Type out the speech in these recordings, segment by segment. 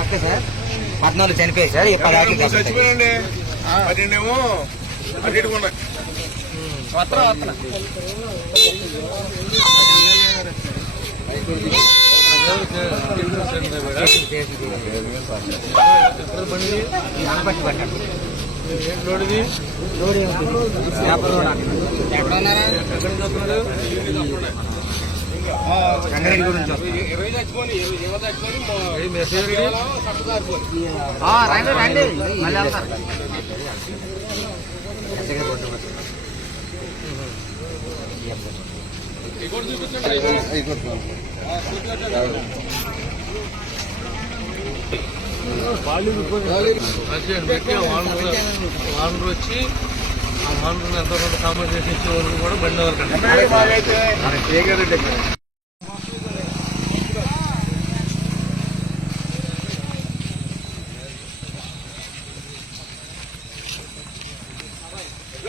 Okay sir పద్నాలుగు చనిపోయి sir ఇప్పటి ఎక్కడ ఉన్నారా ఎక్కడ చూస్తున్నాడు రండి రండి మళ్ళీ వెళ్తారు ఎక్కడికి వానర్ వచ్చి ఆ వానరు ఎంత కొంత చేసి ఇచ్చే వాళ్ళు కూడా బండి వరకండి మన శేఖర్ రెడ్డి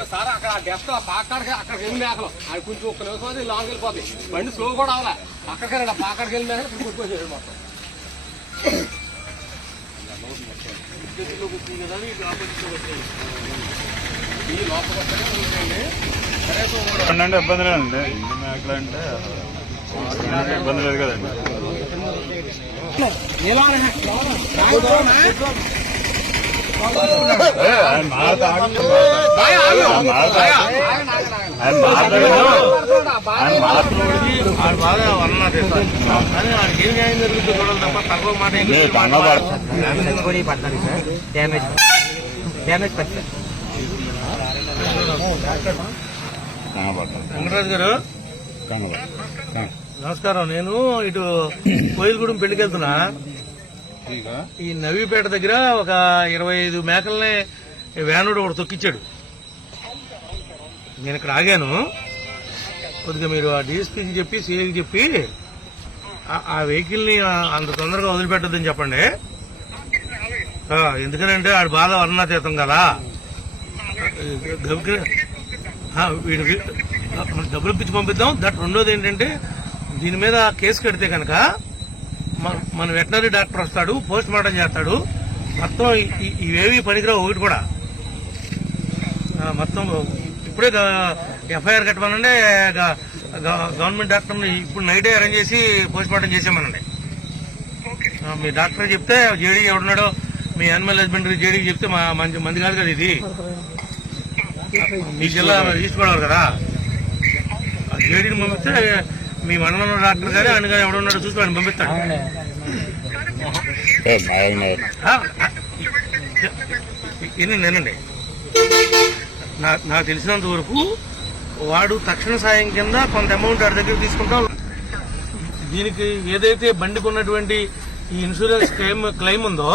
సార్ అక్కడ డెఫ్ట్ పాకాడికి అక్కడికి వెళ్ళి మేకలు. అది కొంచెం ఒక్క నిమిషం అది లాంగ్ వెళ్ళిపోతాయి బండి స్లో కూడా అవలే అక్కడికి రండి పాకాడికి వెళ్ళి మేకలు ఇప్పుడు కొట్టుకొచ్చేది మొత్తం. ఈ లోపల ఇబ్బంది లేదండి. మేకలు అంటే ఇబ్బంది లేదు కదండి. బాగా వర్ణన కానీ వాడికి ఏం న్యాయం జరుగుతుందో చూడాలి తప్ప తక్కువ మాట చచ్చిపోయి సార్ డ్యామేజ్ డ్యామేజ్ పడతాను. వెంకటరాజు గారు నమస్కారం. నేను ఇటు కోయిలగూడెం పెళ్ళికి వెళ్తున్నా ఈ నవీపేట దగ్గర ఒక ఇరవై ఐదు మేకల్ని వేనుడు ఒకటి తొక్కిచ్చాడు. నేను ఇక్కడ ఆగాను. కొద్దిగా మీరు ఆ డీఎస్పీకి చెప్పి సీఏకి చెప్పి ఆ- వెహికల్ని అంత తొందరగా వదిలిపెట్టద్దని చెప్పండి. ఎందుకనంటే ఆడు బాధ వర్ణాతీతం కదా. వీడి వీడు డబ్బులు పిచ్చి పంపిద్దాం. దట్ రెండోది ఏంటంటే దీని మీద కేసు కడితే కనుక మన వెటనరీ డాక్టర్ వస్తాడు పోస్ట్ మార్టం చేస్తాడు. మొత్తం ఇవేవి పనికిరావు ఒకటి కూడా. మొత్తం ఇప్పుడే ఎఫ్ఐఆర్ కట్టమనండి గవర్నమెంట్ డాక్టర్ని ఇప్పుడు నైటే అరేంజ్ చేసి పోస్ట్ మార్టం చేసామనండి మీ డాక్టర్ చెప్తే జేడీ ఎవడున్నాడో మీ యానిమల్ హస్బెండరీ జేడీకి చెప్తే మా మంచి మంది కాదు కదా ఇది. మీ జిల్లా ఈస్ట్ గోదావరి కదా. ఆ జేడీని పంపిస్తే మీ మండలంలో డాక్టర్ గానీ ఆయన కానీ ఎవడున్నాడో చూసి ఆయన పంపిస్తాడు. ఇది నేనండి నా- నాకు తెలిసినంత వరకు వాడు తక్షణ సాయం కింద కొంత అమౌంట్ వాడి దగ్గర తీసుకుంటాం దీనికి ఏదైతే బండికి ఉన్నటువంటి ఈ ఇన్సూరెన్స్ క్లెయిమ్ క్లెయిమ్ ఉందో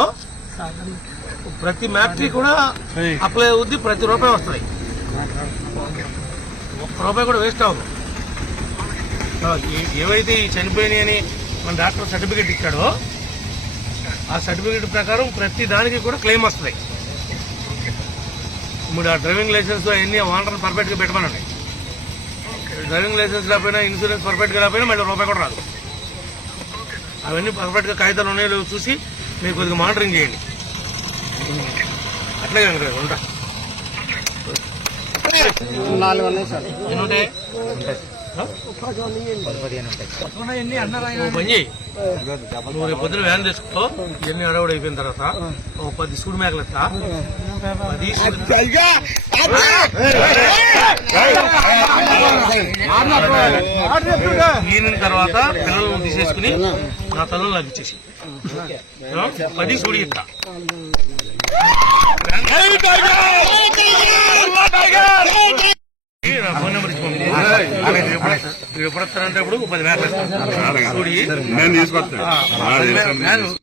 ప్రతి మ్యాప్కి కూడా అప్లై అవుద్ది ప్రతి రూపాయి వస్తుంది ఒక్క రూపాయి కూడా వేస్ట్ అవ్వదు ఏవైతే ఈ చనిపోయినాయి అని మన డాక్టర్ సర్టిఫికేట్ ఇచ్చాడో ఆ సర్టిఫికేట్ ప్రకారం ప్రతి దానికి కూడా క్లెయిమ్ వస్తుంది. ఇప్పుడు ఆ డ్రైవింగ్ లైసెన్స్ అవన్నీ ఓనర్ పర్ఫెక్ట్గా పెట్టమనండి. డ్రైవింగ్ లైసెన్స్ లేకపోయినా ఇన్సూరెన్స్ పర్ఫెక్ట్గా లేకపోయినా మళ్ళీ రూపాయి కూడా రాదు. అవన్నీ పర్ఫెక్ట్గా కాగితాలు ఉన్నాయో చూసి మీరు కొద్దిగా మానిటరింగ్ చేయండి. అట్లాగే వెంకటరావు, ఉంటా నాలుగు ఉన్నాయి సార్. ఎన్ని ఉంటాయి. నువ్వు రేపు పొద్దున వ్యాన్ తెచ్చుకో ఇవన్నీ అడవుడు అయిపోయిన తర్వాత ఒక పది సూడు మేకలు ఎత్తా. పది ఈనిన తర్వాత పిల్లలను తీసేసుకుని నా ఇచ్చేసి ఆ? పది సూడి ఇస్తా ఈ నా ఫోన్ నెంబర్ ఇచ్చి పంపించు. మీరు ఎప్పుడు వస్తారంటే ఇప్పుడు పది మేకలు ఇస్తాను. సూడి నేను తీసుకొస్తాను.